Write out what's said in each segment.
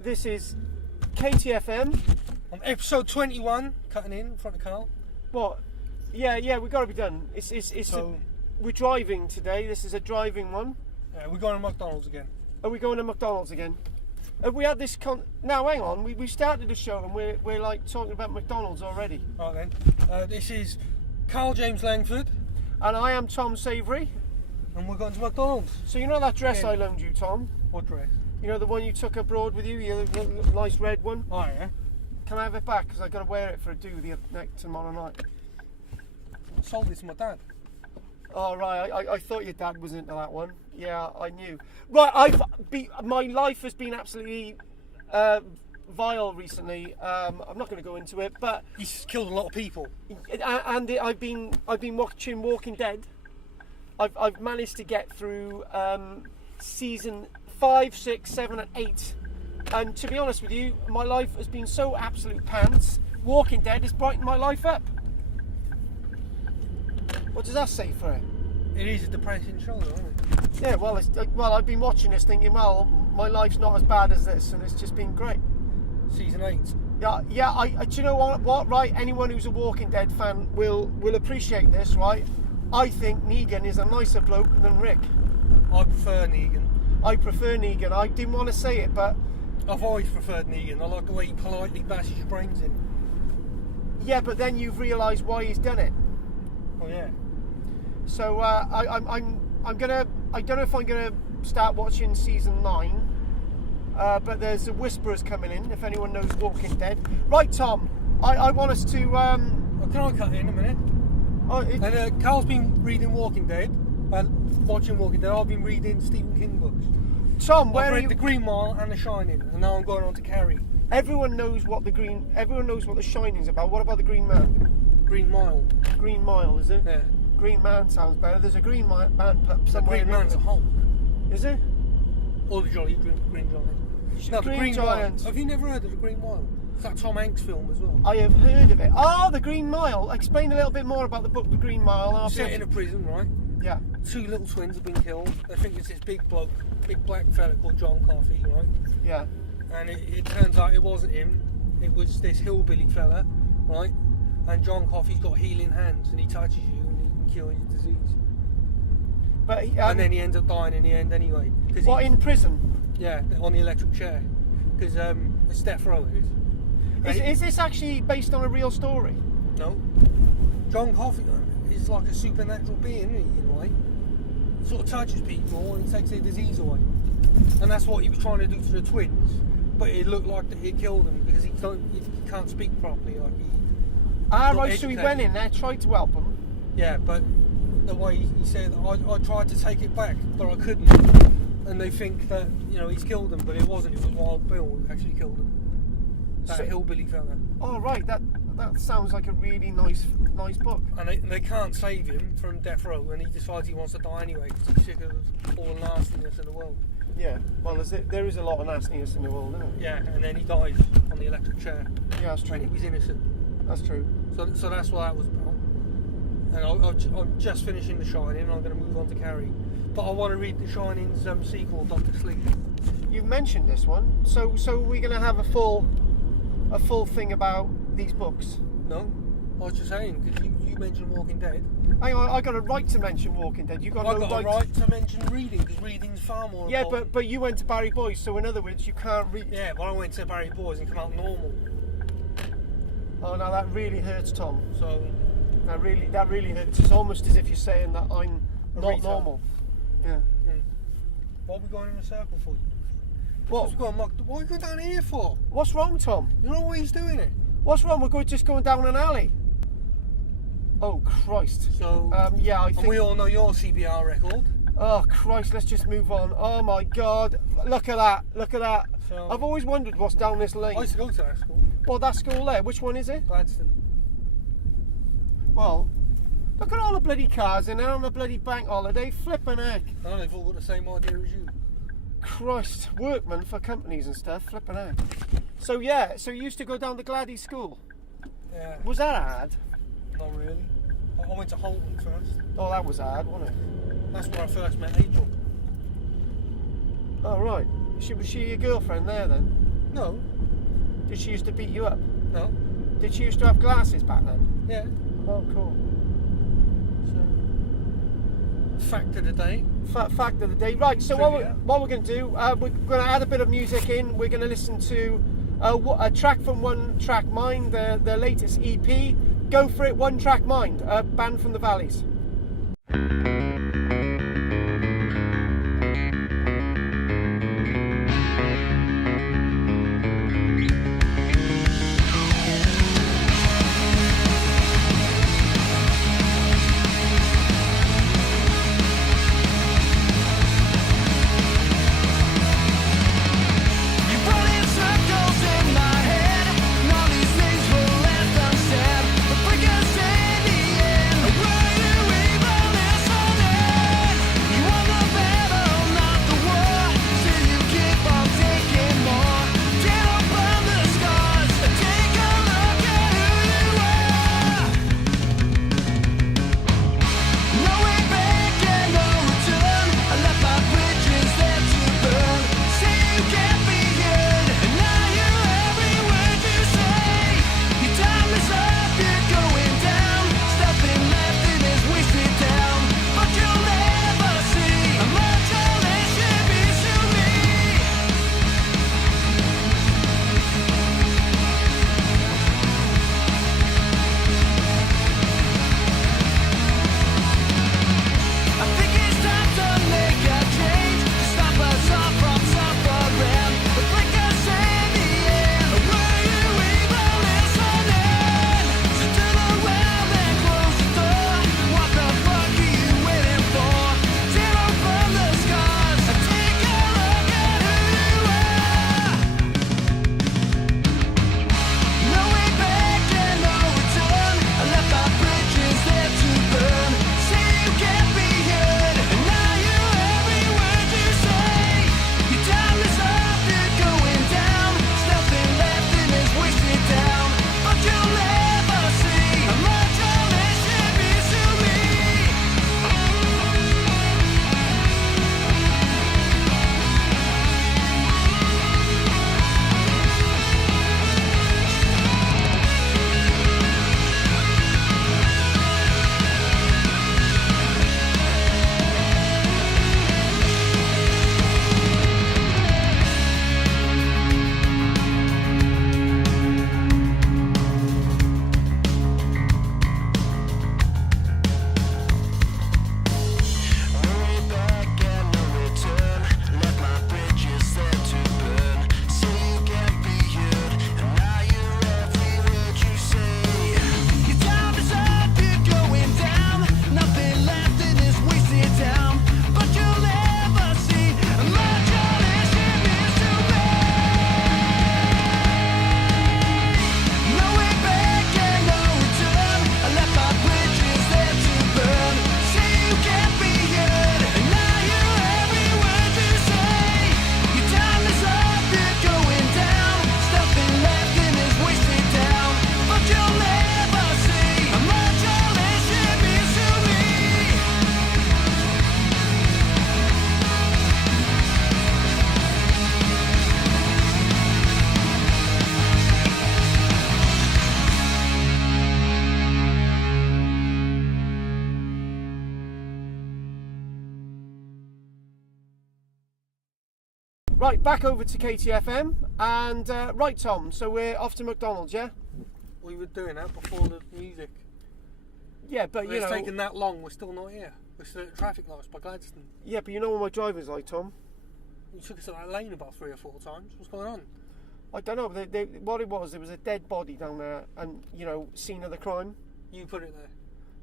This is KTFM. On episode 21, cutting in front of Carl. What? Yeah, we've got to be done. We're driving today. This is a driving one. We're going to McDonald's again. Are we going to McDonald's again? Have we had this now hang on, we started the show and we're like talking about McDonald's already. Right then. This is Karl-James Langford. And I am Tom Savery. And we're going to McDonald's. So you know that dress I loaned you, Tom? What dress? You know the one you took abroad with you, the nice red one? Oh yeah. Can I have it back? Because I've got to wear it for a do tomorrow night. I sold it to my dad. Oh right, I thought your dad was into that one. Yeah, I knew. Right, my life has been absolutely vile recently. I'm not going to go into it, but he's killed a lot of people. And I've been watching Walking Dead. I've managed to get through season 5, 6, 7, and 8. And to be honest with you, my life has been so absolute pants. Walking Dead has brightened my life up. What does that say for it? It is a depressing show, though, isn't it? Yeah, well, I've been watching this thinking, well, my life's not as bad as this, and it's just been great. Season 8. Yeah. Do you know what? Right, anyone who's a Walking Dead fan will appreciate this, right? I think Negan is a nicer bloke than Rick. I prefer Negan. I prefer Negan. I didn't want to say it, but I've always preferred Negan. I like the way he politely bashes your brains in. Yeah, but then you've realised why he's done it. Oh yeah. So I'm gonna. I don't know if I'm gonna start watching season 9, but there's the Whisperers coming in. If anyone knows Walking Dead, right, Tom? I want us to. Can I cut in a minute? Carl's been reading Walking Dead and watching Walking Dead. I've been reading Stephen King books. Tom, I've read The Green Mile and The Shining, and now I'm going on to Carrie. Everyone knows what The Shining's about. What about The Green Man? Green Mile. Green Mile, is it? Yeah. Green Man sounds better. There's a Green Man pup somewhere. The Green Man's a Hulk. Is it? Or the Green Giant. No, the Green Giant. Mile. Have you never heard of The Green Mile? It's that Tom Hanks film as well. I have heard of it. Oh, The Green Mile. Explain a little bit more about the book The Green Mile. Set in a prison, right? Yeah. 2 little twins have been killed. They think it's this big bloke, big black fella called John Coffey, right? Yeah. And it turns out it wasn't him. It was this hillbilly fella, right? And John Coffey's got healing hands, and he touches you and he can cure your disease. But and then he ends up dying in the end anyway. What, in prison? Yeah, on the electric chair. Because it's death row, it is. Is this actually based on a real story? No. John Coffey is like a supernatural being, in a way. He sort of touches people and he takes their disease away. And that's what he was trying to do to the twins. But it looked like that he killed them because he can't speak properly. Right, so he went in there, tried to help them. Yeah, but the way he said, I tried to take it back, but I couldn't. And they think that, he's killed them, but it wasn't. It was Wild Bill who actually killed them. That hillbilly fella. Oh, right, that sounds like a really nice book. And they can't save him from death row, and he decides he wants to die anyway because he's sick of all the nastiness in the world. Yeah, well, there is a lot of nastiness in the world, isn't there? Yeah, and then he dies on the electric chair. Yeah, that's true. And he was innocent. That's true. So that's what that was about. And I'm just finishing The Shining, and I'm going to move on to Carrie. But I want to read The Shining's sequel, Dr. Sleep. You've mentioned this one, so we're going to have a full thing about these books. No, I was just saying because you mentioned Walking Dead. Hang on, I got a right to mention Walking Dead. You got a right to mention reading because reading's far more. Yeah, important. but you went to Barry Boys, so in other words, you can't read. Yeah, but I went to Barry Boys and come out normal. Oh, now that really hurts, Tom. So that really hurts. It's almost as if you're saying that I'm not normal. Yeah. What are we going in a circle for? What are you going down here for? What's wrong, Tom? You're always doing it. What's wrong? We're just going down an alley. Oh, Christ. So, yeah, I think... And we all know your CBR record. Oh, Christ, let's just move on. Oh, my God. Look at that. So, I've always wondered what's down this lane. I used to go to that school. Well, that school there, which one is it? Gladstone. Well, look at all the bloody cars in there on the bloody bank holiday. Flippin' heck. I know, they've all got the same idea as you. Christ, workmen for companies and stuff. Flippin' heck. So, yeah, so you used to go down to Gladdy School? Yeah. Was that hard? Not really. I went to Holton first. Oh, that was hard, wasn't it? That's where I first met April. Oh, right. Was she your girlfriend there then? No. Did she used to beat you up? No. Did she used to have glasses back then? Yeah. Oh, cool. Fact of the day. Fact of the day. Right, so what we're going to do, we're going to add a bit of music in. We're going to listen to a track from One Track Mind, their latest EP. Go for it, One Track Mind, a band from the Valleys. Right, back over to KTFM, and right, Tom, so we're off to McDonald's, yeah? We were doing that before the music. Yeah, but you know... It's taken that long, we're still not here. We're still at traffic lights by Gladstone. Yeah, but you know what my driving's like, Tom? You took us to that lane about 3 or 4 times. What's going on? I don't know, but what it was, there was a dead body down there, and, you know, scene of the crime. You put it there.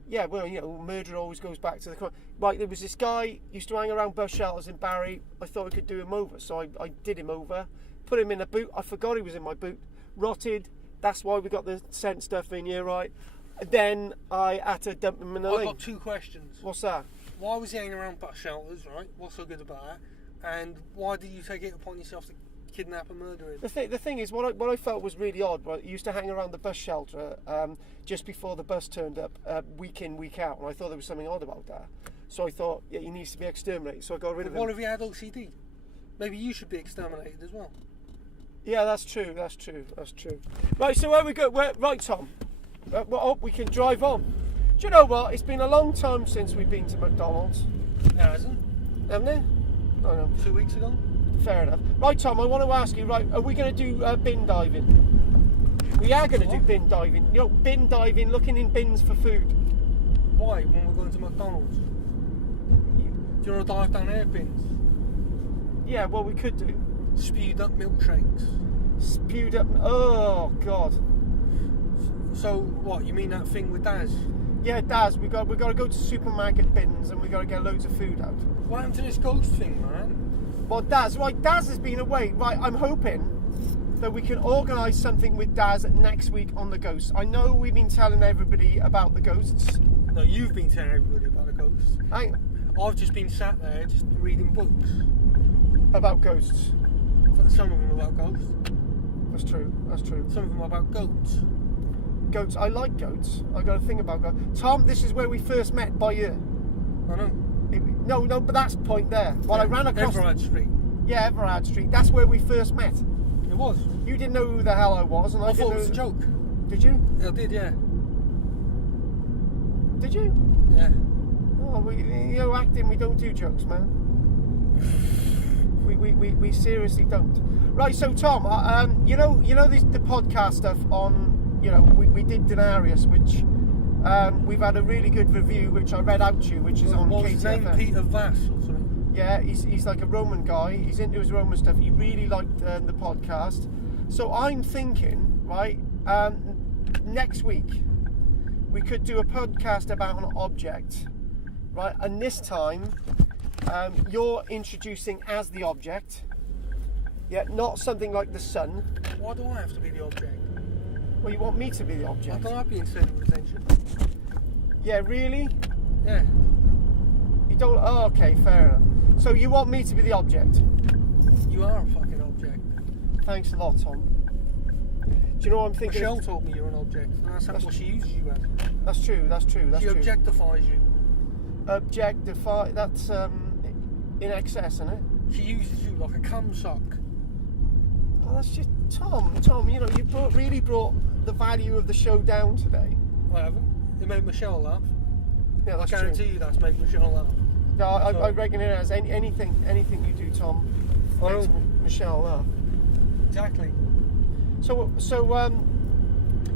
Yeah, well, you know, murder always goes back to the crime. Right, there was this guy, used to hang around bus shelters in Barry. I thought I could do him over, so I did him over. Put him in a boot. I forgot he was in my boot. Rotted. That's why we got the scent stuff in here, right? Then I had to dump him in the lane. I've got 2 questions. What's that? Why was he hanging around bus shelters, right? What's so good about that? And why did you take it upon yourself to kidnap and murder him? The thing is, what I felt was really odd. Right? He used to hang around the bus shelter just before the bus turned up, week in, week out, and I thought there was something odd about that. So I thought, yeah, he needs to be exterminated. So I got rid of him. What if he had OCD? Maybe you should be exterminated as well. Yeah, that's true. Right, so where we go? Right, Tom. We can drive on. Do you know what? It's been a long time since we've been to McDonald's. It hasn't. Haven't it? I know. 2 weeks ago. Fair enough. Right, Tom, I want to ask you, right, are we going to do bin diving? We are going to do bin diving. You know, bin diving, looking in bins for food. Why? When we're going to McDonald's? Do you want to dive down air bins? Yeah, well, we could do. Spewed up milkshakes. Spewed up. Oh, God. So, what? You mean that thing with Daz? Yeah, Daz, we got to go to supermarket bins and we got to get loads of food out. What happened to this ghost thing, man? Well, Daz has been away. Right, I'm hoping that we can organise something with Daz next week on the ghosts. I know we've been telling everybody about the ghosts. No, you've been telling everybody about the ghosts. I've just been sat there just reading books. About ghosts. Some of them about ghosts. That's true. Some of them about goats. Goats. I like goats. I got a thing about goats. Tom, this is where we first met by you. I know. No, but that's the point there. Well, I ran across... Everard Street. Yeah, Everard Street. That's where we first met. It was. You didn't know who the hell I was, and I thought didn't it was know... a joke. Did you? I did, yeah. Did you? Yeah. Oh, acting, we don't do jokes, man. We seriously don't. Right, so Tom, you know the podcast stuff on, we did Denarius, which we've had a really good review, which I read out to you, which is on What was his name? KTFM. Peter Vass or something? Yeah, he's like a Roman guy. He's into his Roman stuff. He really liked the podcast. So I'm thinking, right, next week we could do a podcast about an object, right? And this time you're introducing as the object. Yeah, not something like the sun. Why do I have to be the object? Well, you want me to be the I object. don't like being centre of attention. Yeah, really? Yeah. You don't... Oh, okay, fair enough. So you want me to be the object? You are a fucking object. Thanks a lot, Tom. Do you know what I'm thinking? Michelle told me you're an object, and that's what she uses you as. That's true. She objectifies you. Objectify... That's in excess, isn't it? She uses you like a cum sock. Oh, that's just... Tom, you really brought the value of the show down today. I haven't. It made Michelle laugh. Yeah, that's I guarantee you that's made Michelle laugh. No, I reckon it has. Anything you do, Tom, makes Michelle laugh. Exactly. So,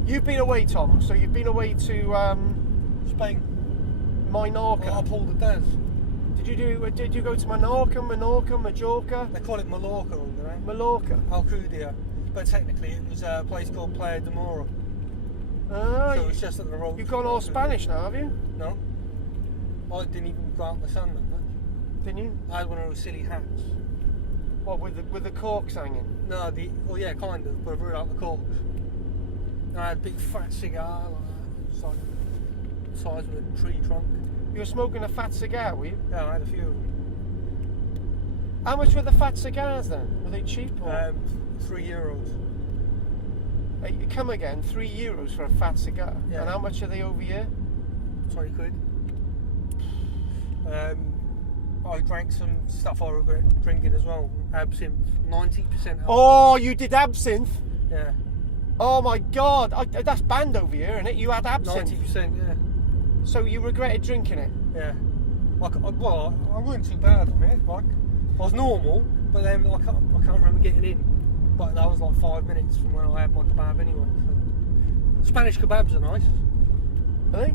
you've been away, Tom. So you've been away to Spain. Minorca. I pulled the Daz. Did you go to Majorca, Majorca? They call it Mallorca, don't they? Mallorca. Alcudia. But technically it was a place called Playa de Mora. Ah, So it's just at the road. you've gone all Spanish now, have you? No. I didn't even go out in the sun that much. Didn't you? I had one of those silly hats. What, with the corks hanging? No, yeah, kind of, but I blew out the corks. And I had a big fat cigar, like that. It's like the size of a tree trunk. You were smoking a fat cigar, were you? Yeah, I had a few of them. How much were the fat cigars then? Were they cheap? Or? €3. Come again, €3 for a fat cigar. Yeah. And how much are they over here? 20 quid. I drank some stuff I regret drinking as well. Absinthe, 90% alcohol. Oh, you did absinthe? Yeah. Oh my God, that's banned over here, isn't it? You had absinthe. 90%, yeah. So you regretted drinking it? Yeah. I wasn't too bad on it. Like, I was normal, but then I can't remember getting in. But that was like 5 minutes from when I had my kebab anyway. So. Spanish kebabs are nice. Are they?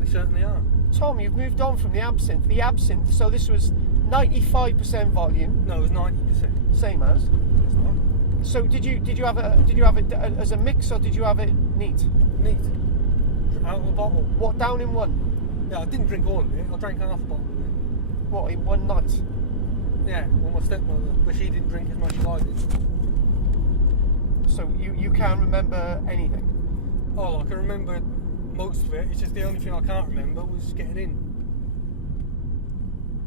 They certainly are. Tom, you've moved on from the absinthe. The absinthe, so this was 95% volume. No, it was 90%. Same as. It's not. So did you have it as a mix or did you have it neat? Neat. Out of a bottle. What, down in one? Yeah, I didn't drink all of it. I drank half a bottle of it. What, in one night? Yeah, well, my stepmother, but she didn't drink as much as I did. So you can't remember anything? Oh, like I remember most of it. It's just the only thing I can't remember was getting in.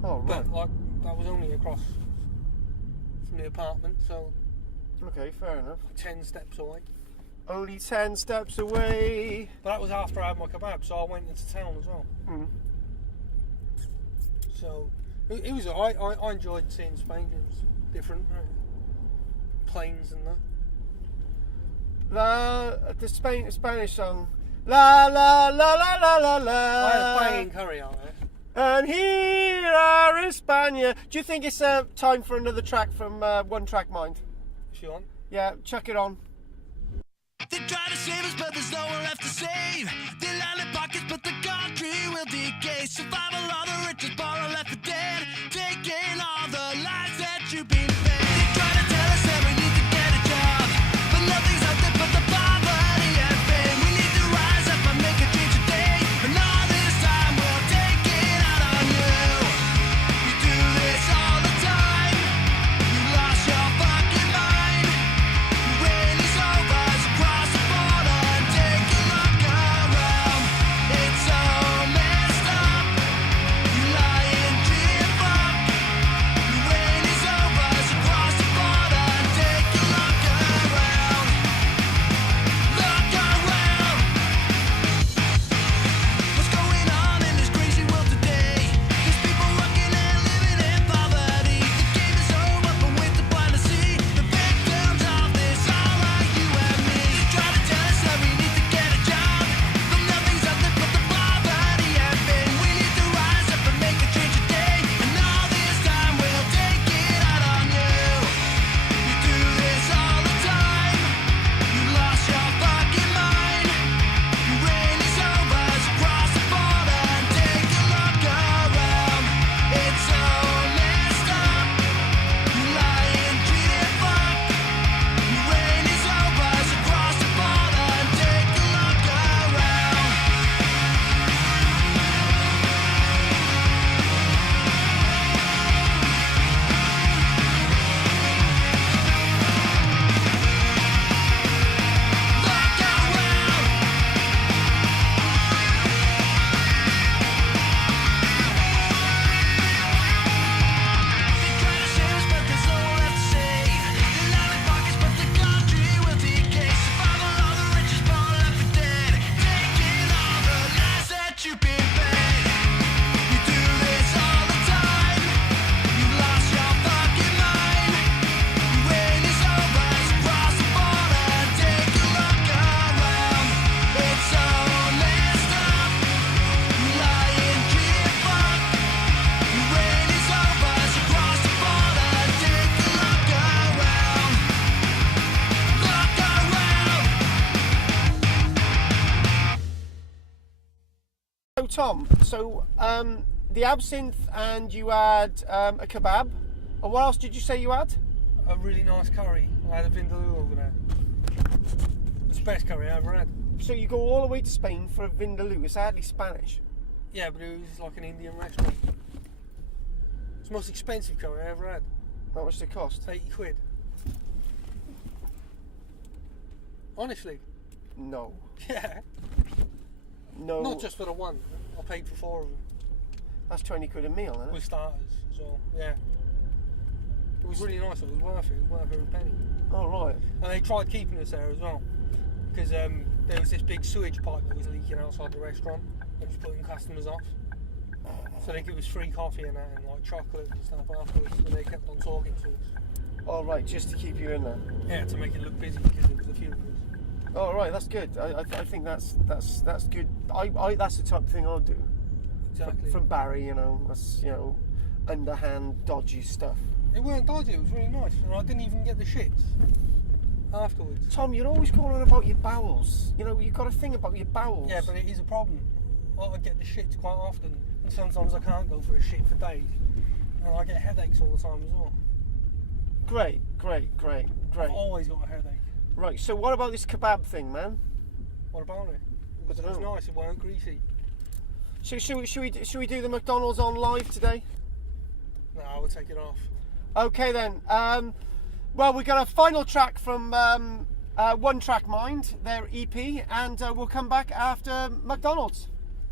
Oh, right. But like that was only across from the apartment, so Okay, fair enough. 10 steps away. Only 10 steps away. But that was after I had my kebab, so I went into town as well. Mm. So it was. I enjoyed seeing Spain. It was different, right? Planes and that. The Spanish song. La la la la la la la. I had banging curry out there. And here are España. Do you think it's time for another track from One Track Mind? If you want. Yeah, chuck it on. They try to save us, but there's nowhere left to save. They line their pockets, but the country will decay. Survival of the richest, borrow left for dead. Taking all the lives that you've been fed. They try to tell us that we need to get a job, but nothing's out there but the poverty and pain. We need to rise up and make a change today. And all this time we'll take it out on you. You do this all the time. You lost your fucking mind. Your reign is over. Cross the border and take a look around. It's so messed up. You lying cheap fuck. Your reign is over. So cross the border and take a look around. Look around. What's going on in this crazy world today? There's people working and living in poverty. The game is over, but we're too blind to see the victims of this are like you and me. They try to tell us that we need to get a job, but nothing's out there but the poverty and pain. We need to rise up and make a change today. And all this time we'll take it out on you. You do this all the time. You lost your fucking mind. Your reign is over. So cross the border and take a look around. It's so messed up. You lying cheating fuck. Your reign is over. So cross the border and take a look around. Look around. They try to save us, but there's nowhere left to save. They line their pockets, but the country will decay. Survival of the richest, borrow left for dead. Taking all the lives that you've been fed. You do this all the time. You lost your fucking mind. Your reign is over. So cross the border and take a look around. It's so messed up. You lying cheap fuck. Your reign is over. So cross the border and take a look around. Look around. So Tom, the absinthe and you had a kebab. And what else did you say you had? A really nice curry. I had a vindaloo over there. It's the best curry I ever had. So you go all the way to Spain for a vindaloo. It's hardly Spanish. Yeah, but it was like an Indian restaurant. It's the most expensive curry I ever had. How much did it cost? 80 quid. Honestly. No. Yeah. No. Not just for the one. I paid for 4 of them. That's 20 quid a meal, isn't it? With starters as well. Yeah. It was really nice. It was worth it. It was worth every penny. Oh, right. And they tried keeping us there as well. Because there was this big sewage pipe that was leaking outside the restaurant. It was putting customers off. So they give us free coffee and that, and like chocolate and stuff afterwards. And they kept on talking to us. All right, just to keep you in there. Yeah, to make it look busy because there was a few of us. Oh, right, that's good. I think that's good. I that's the type of thing I'll do. Exactly. From Barry, that's underhand, dodgy stuff. It weren't dodgy, it was really nice. And I didn't even get the shits afterwards. Tom, you're always going on about your bowels. You've got a thing about your bowels. Yeah, but it is a problem. I get the shits quite often, and sometimes I can't go for a shit for days. And I get headaches all the time as well. Great. I've always got a headache. Right, so what about this kebab thing, man? What about it? I It don't was know. nice, it weren't greasy. Should we do the McDonald's on live today? No, I would take it off. Okay then. Well, we got a final track from One Track Mind, their EP, and we'll come back after McDonald's.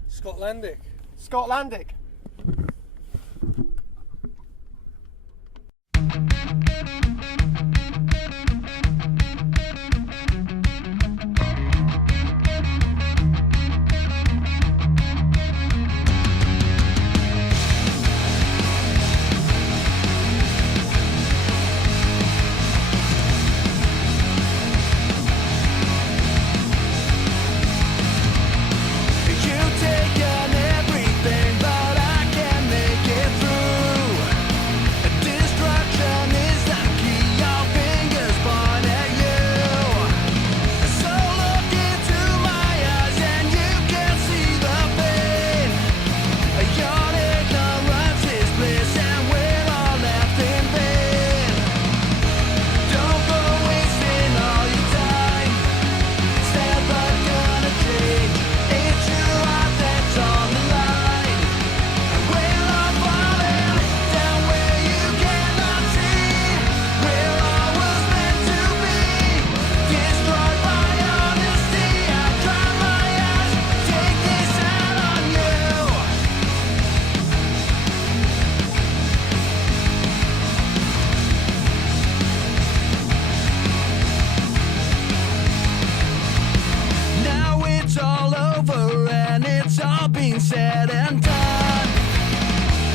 Scotlandic. Scotlandic. Look it's all been said and done.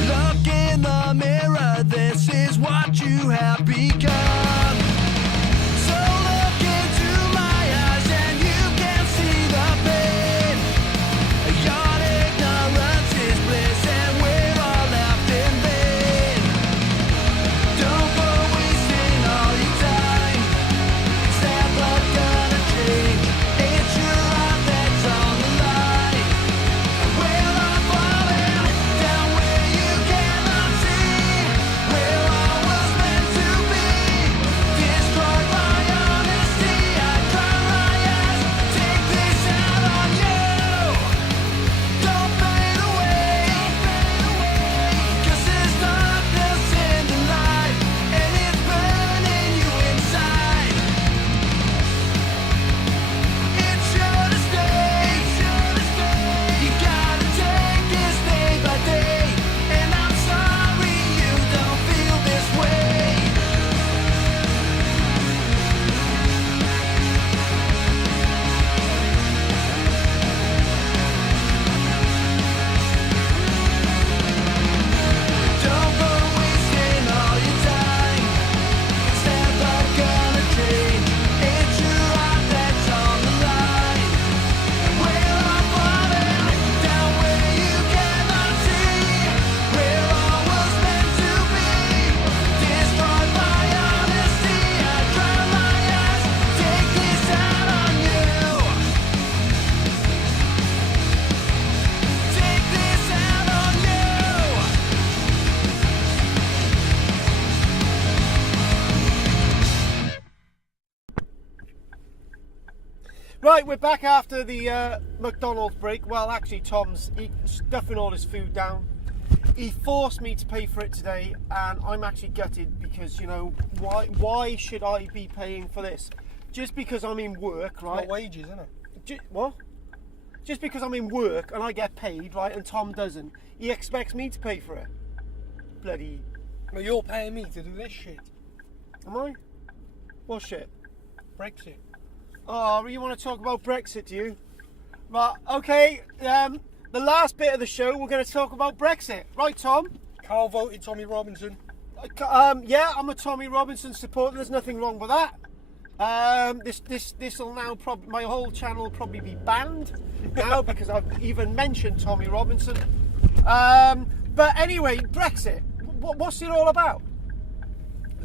Look in the mirror, this is what you have begun. So look into my eyes and you can see the pain. Your ignorance is bliss and we're all left in vain. Don't go wasting all your time. It's never gonna change. It's your heart that's on the line. And we're all falling down where you cannot see. We're all was meant to be. Destroyed by honesty. I cry my eyes. Take this out on you. Don't fade away. 'Cause there's darkness in the light. And it's burning you inside. It's sure to stay. You gotta take this day by day. And I'm sorry you don't feel this way. Don't go wasting all your time. It's never gonna change. It's your heart that's on the line. And we're all falling down where you cannot see. We're all was meant to be. Destroyed by honesty. I dry my eyes. Take this out on you. Take this out on you. Right, we're back after the McDonald's break. Well, actually, Tom's stuffing all his food down. He forced me to pay for it today, and I'm actually gutted because, you know, why should I be paying for this? Just because I'm in work, right? Not wages, isn't it? What? Just because I'm in work and I get paid, right, and Tom doesn't, he expects me to pay for it. Bloody... Well, you're paying me to do this shit. Am I? What shit? Brexit. Oh, you want to talk about Brexit, do you? Right, okay, the last bit of the show, we're going to talk about Brexit. Right, Tom? Carl voted Tommy Robinson. Yeah, I'm a Tommy Robinson supporter. There's nothing wrong with that. This will now probably, my whole channel will probably be banned now because I've even mentioned Tommy Robinson. But anyway, Brexit. What's it all about?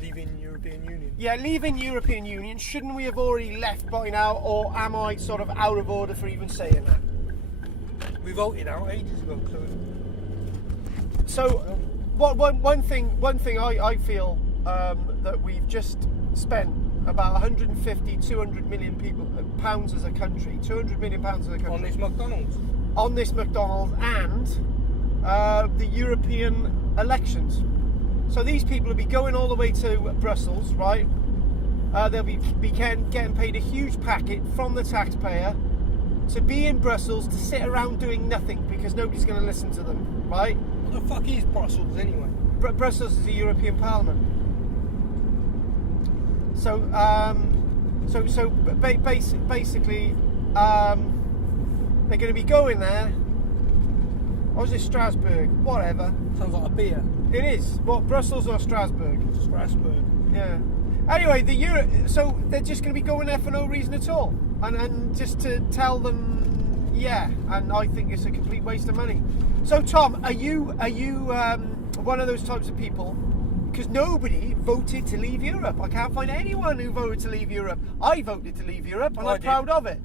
Leaving European Union. Yeah, leaving European Union. Shouldn't we have already left by now, or am I sort of out of order for even saying that? We voted out ages ago, So, one thing I feel that we've just spent about 150, 200 million pounds as a country, 200 million pounds as a country on this McDonald's. And the European elections. So these people will be going all the way to Brussels, right? They'll be getting paid a huge packet from the taxpayer to be in Brussels to sit around doing nothing because nobody's going to listen to them, right? What the fuck is Brussels anyway? Brussels is the European Parliament. So, basically, they're going to be going there. Or is it Strasbourg? Whatever. Sounds like a beer. It is. What, Brussels or Strasbourg? Strasbourg. Yeah. Anyway, so they're just going to be going there for no reason at all, and just to tell them, yeah. And I think it's a complete waste of money. So, Tom, are you one of those types of people? Because nobody voted to leave Europe. I can't find anyone who voted to leave Europe. I voted to leave Europe, and I'm proud of it.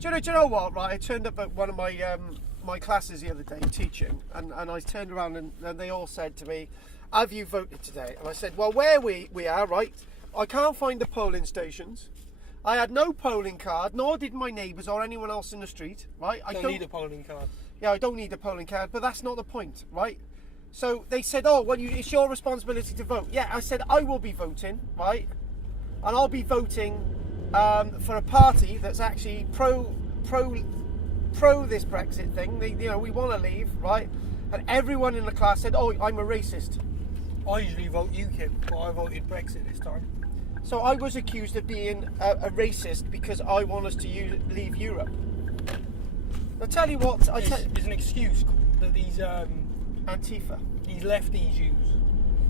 Do you know what? Right, I turned up at one of my classes the other day teaching, and I turned around and they all said to me, have you voted today? And I said, well, where we are, right, I can't find the polling stations. I had no polling card, nor did my neighbours or anyone else in the street, right? I don't need a polling card. Yeah, I don't need a polling card, but that's not the point, right? So they said, oh, well, it's your responsibility to vote. Yeah, I said, I will be voting, right? And I'll be voting for a party that's actually pro this Brexit thing. We want to leave, right? And everyone in the class said, oh, I'm a racist. I usually vote UKIP, but I voted Brexit this time. So I was accused of being a racist because I want us to leave Europe. I'll tell you what. It's an excuse that these Antifa. these lefties use.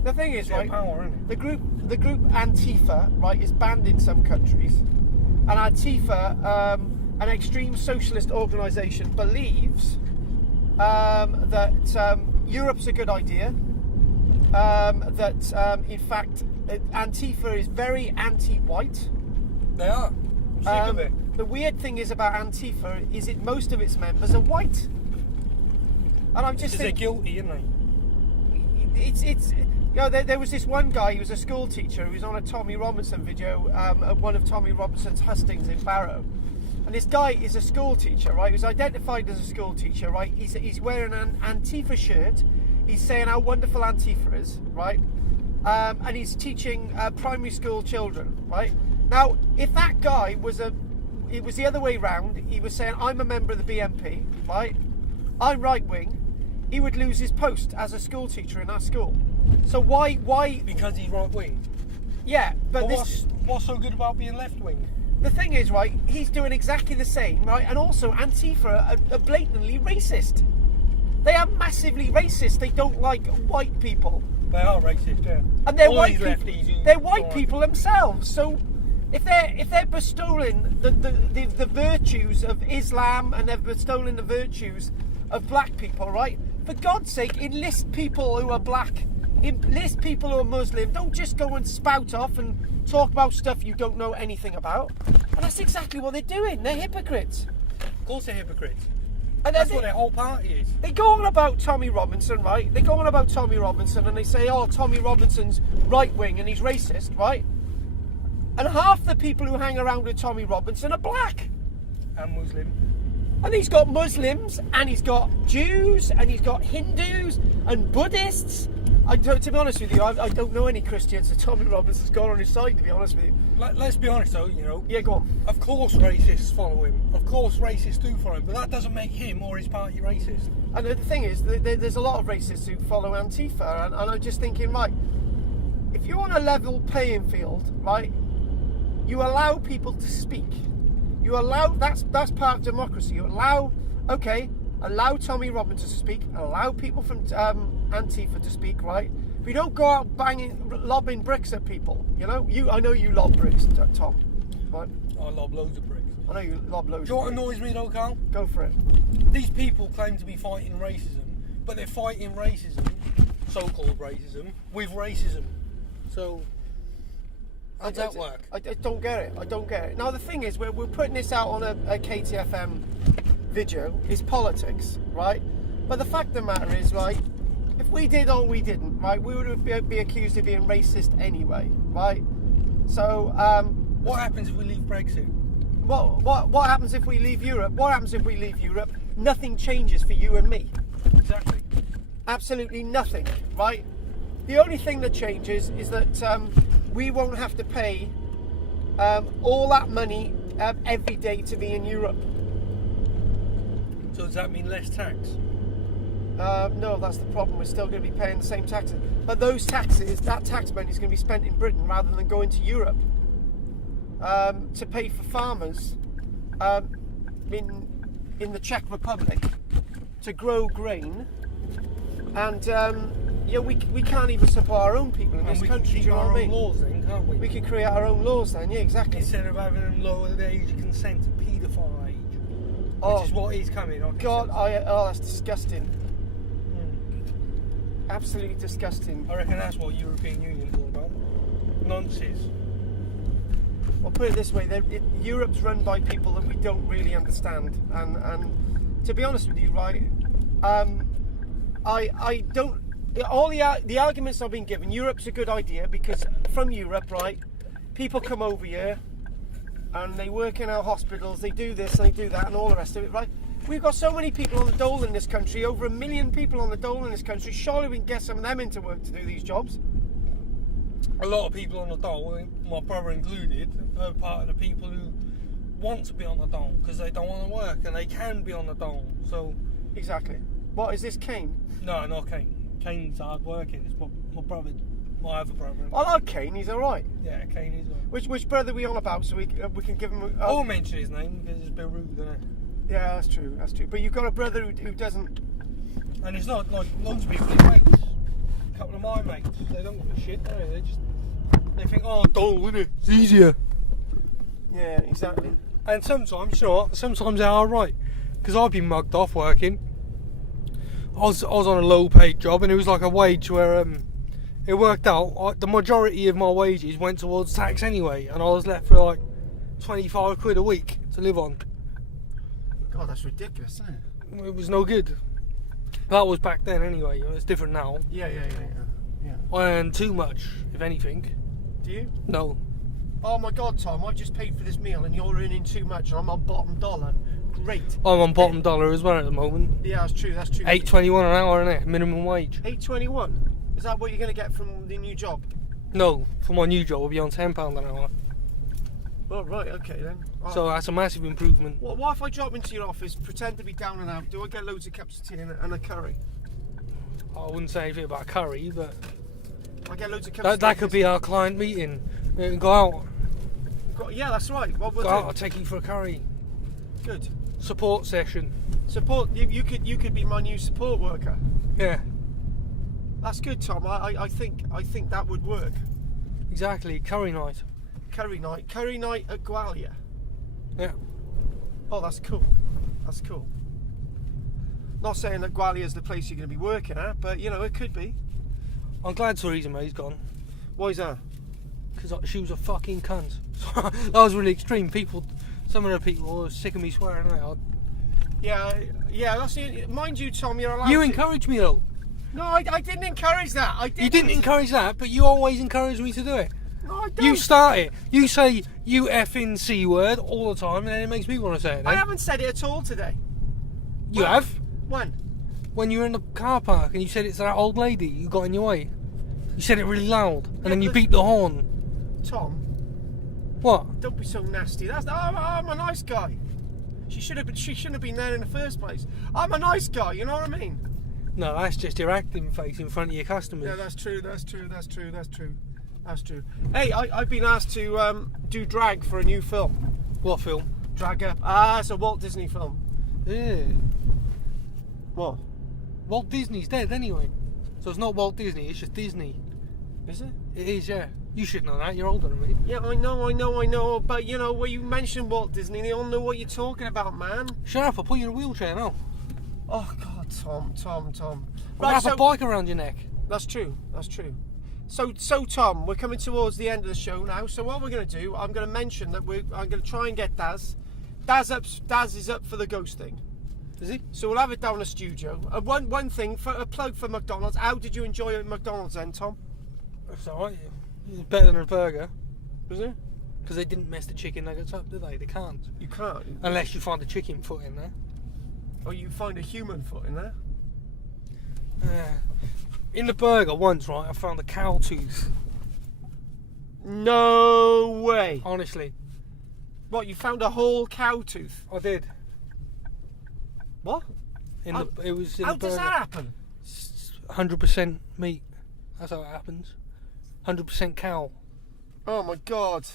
The thing is, Their right? power, isn't it? The group Antifa, right, is banned in some countries, and Antifa, an extreme socialist organisation, believes that Europe's a good idea. In fact, Antifa is very anti-white. They are. I'm sick of it. The weird thing is about Antifa is that most of its members are white, and I'm just Because they're thinking, guilty, aren't they? it's there was this one guy, he was a school teacher, who was on a Tommy Robinson video at one of Tommy Robinson's hustings in Barrow, and this guy is a school teacher, right? He was identified as a school teacher, right? He's wearing an Antifa shirt, he's saying how wonderful Antifa is, right? And he's teaching primary school children, right? Now, if that guy it was the other way round, he was saying, I'm a member of the BNP, right? I'm right wing, he would lose his post as a school teacher in our school. So why? Because he's right wing. Yeah, but what's so good about being left wing? the thing is, right, he's doing exactly the same, right? And also, Antifa are blatantly racist. They are massively racist. They don't like white people. They are racist, yeah. And they're All white these people. lefties who They're white don't people themselves. So if they're bestowing the virtues of Islam and they're bestowing the virtues of black people, right? For God's sake, enlist people who are black. Enlist people who are Muslim. Don't just go and spout off and talk about stuff you don't know anything about. And that's exactly what they're doing. They're hypocrites. Of course they're hypocrites. And That's what their whole party is. they go on about Tommy Robinson, right? They go on about Tommy Robinson and they say, oh, Tommy Robinson's right wing and he's racist, right? And half the people who hang around with Tommy Robinson are black. And Muslim. And he's got Muslims and he's got Jews and he's got Hindus and Buddhists. To be honest with you, I don't know any Christians that Tommy Robinson's got on his side, to be honest with you. Let's be honest though, you know. Yeah, go on. Of course racists follow him. Of course racists do follow him. But that doesn't make him or his party racist. And the thing is, there's a lot of racists who follow Antifa, and I'm just thinking, right, if you're on a level playing field, right, you allow people to speak. You allow, that's part of democracy. You allow Tommy Robinson to speak, allow people from Antifa to speak, right? But you don't go out lobbing bricks at people, you know? I know you lob bricks, Tom, right? I lob loads of bricks. I know you lob loads Do you know of what bricks. annoys me though, Carl? Go for it. These people claim to be fighting racism, but they're fighting racism, so-called racism, with racism. So, how does that work? I don't get it. I don't get it. Now the thing is, we're putting this out on a KTFM video. It's politics, right? But the fact of the matter is, right, if we did or we didn't, right, we would be accused of being racist anyway, right? So, What happens if we leave Brexit? what happens if we leave Europe? What happens if we leave Europe? Nothing changes for you and me. Exactly. Absolutely nothing, right? The only thing that changes is that we won't have to pay all that money every day to be in Europe. So does that mean less tax? No, that's the problem. We're still going to be paying the same taxes. But those taxes, that tax money is going to be spent in Britain rather than going to Europe to pay for farmers in the Czech Republic to grow grain. And we can't even support our own people in this country. Do you know what I mean? Laws then, can't we? We can create our own laws then. Yeah, exactly. Instead of having them lower the age of consent to paedophile age, which is what is coming. God, that's disgusting. Absolutely disgusting. I reckon that's what European Union's all about. Nonsense. Well, put it this way: Europe's run by people that we don't really understand, and to be honest with you, right, I don't. All the arguments I've been given, Europe's a good idea because from Europe, right, people come over here and they work in our hospitals, they do this, they do that, and all the rest of it, right? We've got so many people on the dole in this country, over 1 million people on the dole in this country. Surely we can get some of them into work to do these jobs. A lot of people on the dole, my brother included, are part of the people who want to be on the dole because they don't want to work and they can be on the dole. So Exactly. What is this, Kane? no, not Kane. Kane's hard working. It's my brother, my other brother. I like Kane. He's all right. Yeah, Kane is. Which brother are we on about so we can give him? I won't mention his name because it's a bit rude, isn't it? Yeah, that's true. That's true. But you've got a brother who doesn't. And it's not like loads of people, his mates. A couple of my mates, they don't give a shit, do they? They think, oh, dull, isn't it? It's easier. Yeah, exactly. And sometimes, you know what? Sometimes they are right. Because I've been mugged off working. I was on a low paid job, and it was like a wage where it worked out. The majority of my wages went towards tax anyway, and I was left for like 25 quid a week to live on. God, that's ridiculous, isn't it? It was no good. That was back then anyway. It's different now. Yeah. I earn too much, if anything. Do you? No. Oh my God, Tom! I've just paid for this meal, and you're earning too much, and I'm on bottom dollar. Great. I'm on bottom dollar as well at the moment. Yeah, that's true. That's true. $8.21 an hour, innit? Minimum wage. $8.21. Is that what you're going to get from the new job? No, for my new job, I'll be on £10 an hour. Oh, right. Okay then. Oh. So that's a massive improvement. What if I drop into your office, pretend to be down and out? Do I get loads of cups of tea and a curry? I wouldn't say anything about curry, but I get loads of cups of tea. that could be our client meeting. We can go out. Yeah, that's right. What we'll Go do. out, I'll take you for a curry. Good. Support session. Support. You could be my new support worker. Yeah, That's good, Tom. I think that would work. exactly. Curry night. Curry night at Gwalia. Yeah. Oh, that's cool. That's cool. Not saying that Gwalia is the place you're going to be working at, but you know it could be. I'm glad Theresa May's gone. Why is that? Because she was a fucking cunt. That was really extreme. Some of the people were sick of me swearing out. Yeah. That's mind you, Tom. You're allowed. You to. encouraged me though. No, I didn't encourage that. You didn't encourage that, but you always encourage me to do it. No, I don't. You start it. You say you effing C word all the time, and then it makes me want to say it. I Then. haven't said it at all today. You When? have? When? When you were in the car park and you said it's that old lady you got in your way. You said it really loud, and then you but- beat the horn. Tom, What? don't be so nasty. I'm a nice guy. She shouldn't have been there in the first place. I'm a nice guy. You know what I mean? No, that's just your acting face in front of your customers. Yeah, that's true. Hey, I've been asked to do drag for a new film. What film? Drag Up. It's a Walt Disney film. Yeah. What? Walt Disney's dead anyway. So it's not Walt Disney, it's just Disney. Is it? It is, yeah. You should know that, you're older than me. Yeah, I know. But you know, when you mention Walt Disney, they all know what you're talking about, man. Shut up, I'll put you in a wheelchair now. Oh God, Tom. I'll wrap a bike around your neck. That's true. So Tom, we're coming towards the end of the show now. So what we're going to do, I'm going to mention that I'm going to try and get Daz. Daz is up for the ghost thing. Is he? So we'll have it down in the studio. One thing, for a plug for McDonald's. How did you enjoy it at McDonald's then, Tom? That's alright. It's better than a burger. Was it? Because they didn't mess the chicken nuggets up, did they? They can't. You can't. Unless you find a chicken foot in there. Or you find a human foot in there. In the burger once, right, I found a cow tooth. No way. Honestly. What, you found a whole cow tooth? I did. What? It was in How the does burger. that happen? 100% meat. That's how it happens. 100% cow. Oh my God.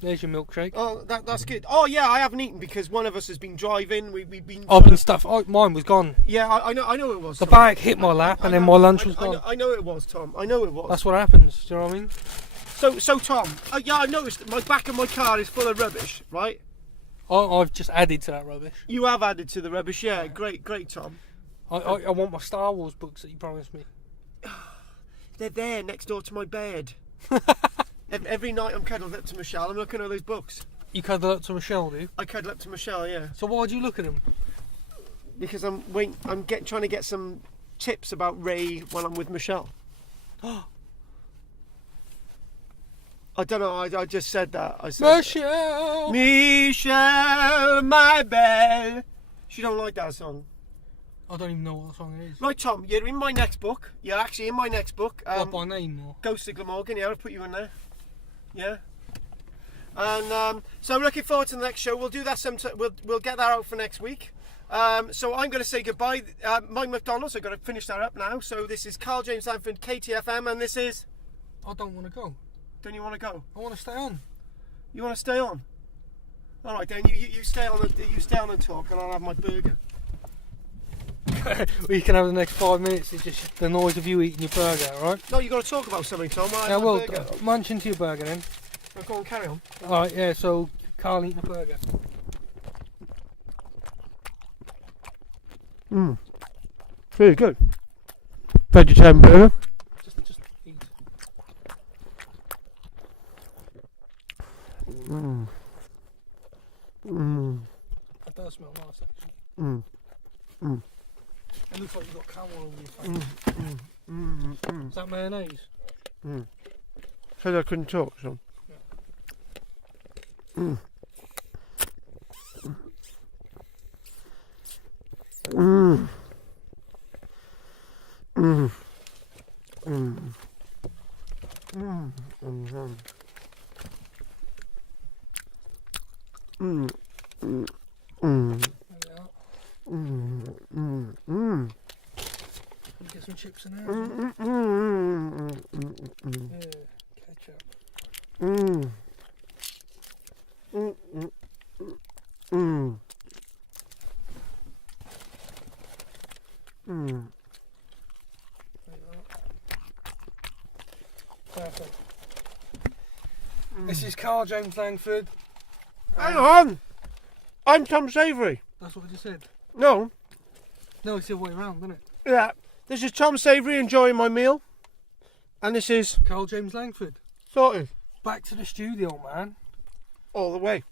There's your milkshake. Oh, that's good. Oh yeah, I haven't eaten because one of us has been driving. We've been. I've been stuff. Oh, mine was gone. Yeah, I know it was. The Tom. bag hit my lap, and then my lunch was gone. I know it was, Tom. I know it was. That's what happens. Do you know what I mean? So Tom. Yeah, I noticed that my back of my car is full of rubbish. Right. I've just added to that rubbish. You have added to the rubbish. Yeah, great, Tom. I want my Star Wars books that you promised me. They're there next door to my bed. Every night I'm cuddled up to Michelle. I'm looking at those books. You cuddle up to Michelle, do you? I cuddle up to Michelle, yeah. So why do you look at them? Because I'm trying to get some tips about Ray when I'm with Michelle. I don't know. I just said that. I said Michelle. Michelle, my belle. She don't like that song. I don't even know what song it is. Right, Tom. You're in my next book. You're actually in my next book. What by name or? Ghost of Glamorgan. Yeah, I'll put you in there. Yeah. And so I'm looking forward to the next show. We'll do that sometime. We'll get that out for next week. So I'm going to say goodbye. Mike McDonald's. I've got to finish that up now. So this is Karl-James Langford, KTFM, and this is. I don't want to go. Don't you want to go? I want to stay on. You want to stay on? All right, then you stay on the talk, and I'll have my burger. Well, you can have the next 5 minutes. It's just the noise of you eating your burger, all right? No, you got to talk about something, Tom. Yeah, well, munch into your burger then. Go on, carry on. All right, yeah. So Carl eating a burger. Very good. Vegetarian burger. Just eat. That does smell nice, actually. It looks like you've got camel on your face. Is that mayonnaise? Said I couldn't talk, so. Get some chips in there. Yeah, ketchup. Perfect. This is Karl-James Langford. Hang on! I'm Tom Savery. That's what I just said. No. No, it's the other way around, isn't it? Yeah. This is Tom Savery enjoying my meal. And this is Karl-James Langford. sorted Back to the studio, man. all the way.